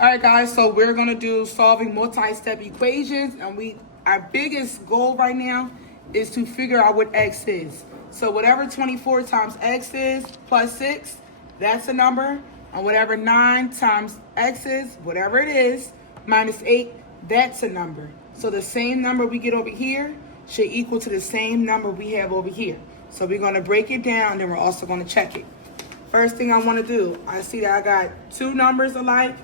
All right, guys, so we're gonna do solving multi-step equations, and our biggest goal right now is to figure out what x is. So whatever 24 times x is plus 6, that's a number, and whatever 9 times x is, whatever it is, minus 8, that's a number. So the same number we get over here should equal to the same number we have over here. So we're gonna break it down, then we're also gonna check it. First thing I wanna do, I see that I got two numbers alike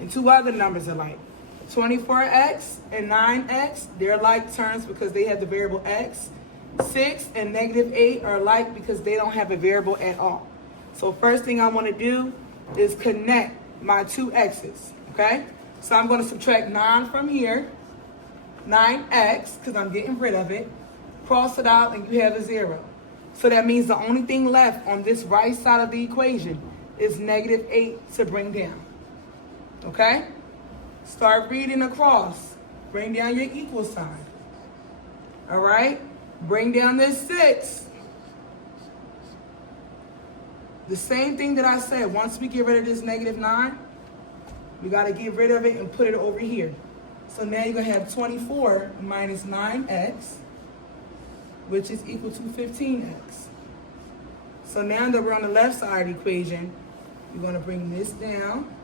and two other numbers alike. 24x and 9x, they're like terms because they have the variable x. 6 and negative 8 are alike because they don't have a variable at all. So first thing I want to do is connect my two x's, okay? So I'm going to subtract 9 from here, 9x, because I'm getting rid of it. Cross it out and you have a 0. So that means the only thing left on this right side of the equation is negative 8 to bring down. Okay? Start reading across. Bring down your equal sign. All right? Bring down this 6. The same thing that I said. Once we get rid of this negative 9, we got to get rid of it and put it over here. So now you're going to have 24 minus 9x, which is equal to 15x. So now that we're on the left side of the equation, you're going to bring this down,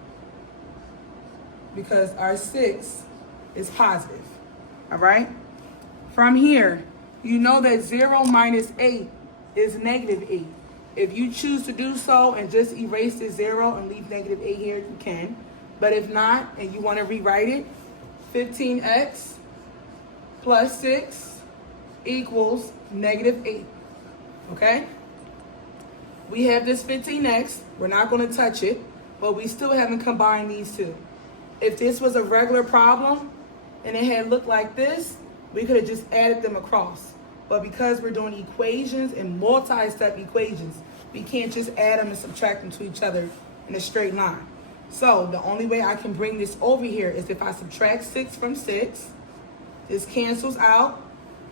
because our 6 is positive, all right? From here, you know that 0 minus 8 is negative 8. If you choose to do so and just erase the 0 and leave negative 8 here, you can. But if not, and you want to rewrite it, 15x plus 6 equals negative 8, okay? We have this 15x. We're not going to touch it, but we still haven't combined these two. If this was a regular problem and it had looked like this, we could have just added them across. But because we're doing equations and multi-step equations, we can't just add them and subtract them to each other in a straight line. So the only way I can bring this over here is if I subtract 6 from 6. This cancels out,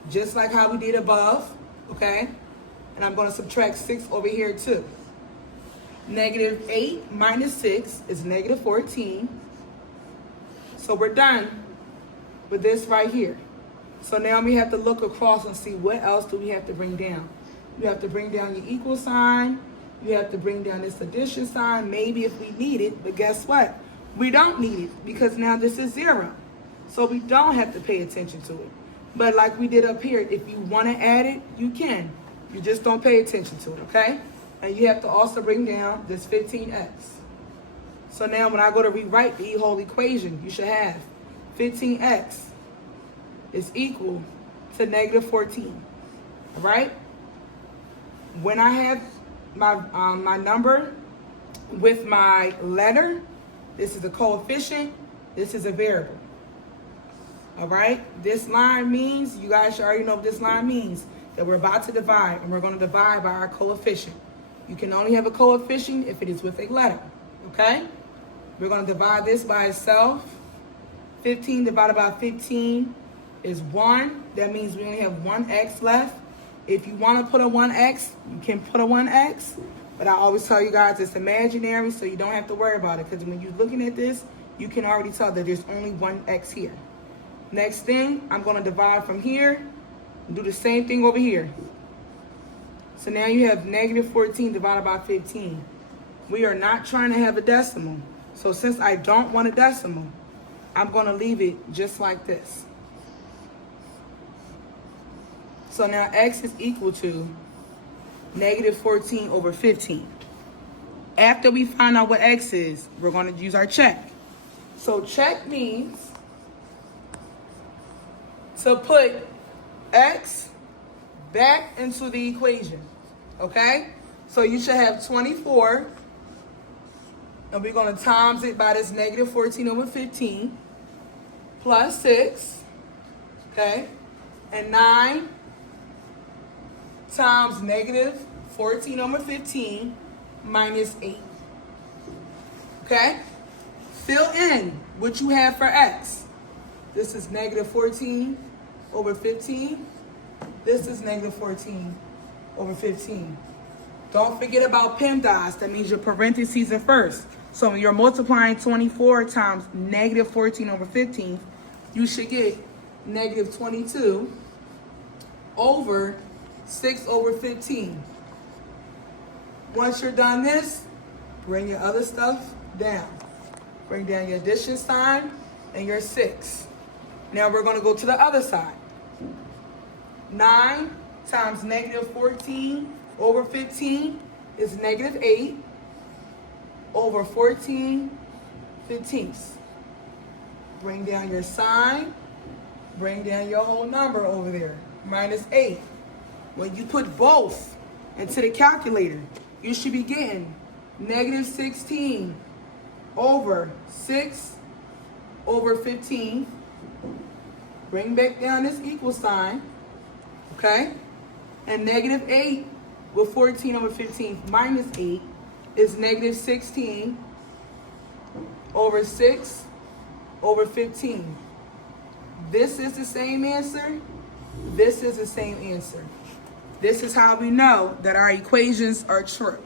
just like how we did above, okay? And I'm going to subtract 6 over here too. Negative 8 minus 6 is negative 14. So we're done with this right here. So now we have to look across and see what else do we have to bring down. You have to bring down your equal sign. You have to bring down this addition sign, maybe if we need it. But guess what? We don't need it because now this is 0. So we don't have to pay attention to it. But like we did up here, if you want to add it, you can. You just don't pay attention to it, okay? And you have to also bring down this 15x. So now when I go to rewrite the whole equation, you should have 15x is equal to negative 14, all right? When I have my number with my letter, this is a coefficient, this is a variable, all right? This line means, you guys should already know what this line means, that we're about to divide, and we're going to divide by our coefficient. You can only have a coefficient if it is with a letter, okay? We're going to divide this by itself. 15 divided by 15 is 1. That means we only have one x left. If you want to put a 1x, you can put a 1x. But I always tell you guys it's imaginary, so you don't have to worry about it. Because when you're looking at this, you can already tell that there's only one x here. Next thing, I'm going to divide from here and do the same thing over here. So now you have negative 14 divided by 15. We are not trying to have a decimal. So since I don't want a decimal, I'm going to leave it just like this. So now x is equal to negative 14 over 15. After we find out what x is, we're going to use our check. So check means to put x back into the equation, okay? So you should have 24. And we're going to times it by this negative 14 over 15 plus 6, okay? And 9 times negative 14 over 15 minus 8, okay? Fill in what you have for x. This is negative 14 over 15. This is negative 14 over 15. Don't forget about PEMDAS. That means your parentheses are first. So when you're multiplying 24 times negative 14 over 15, you should get negative 22 over 6 over 15. Once you're done this, bring your other stuff down. Bring down your addition sign and your 6. Now we're going to go to the other side. 9 times negative 14 over 15 is negative 8 over 14 fifteenths. Bring down your sign. Bring down your whole number over there. Minus 8. When you put both into the calculator, you should be getting negative 16 over 6 over 15. Bring back down this equal sign. Okay? And negative 8 with 14 over 15 minus 8 is negative 16 over 6 over 15. This is the same answer. This is the same answer. This is how we know that our equations are true.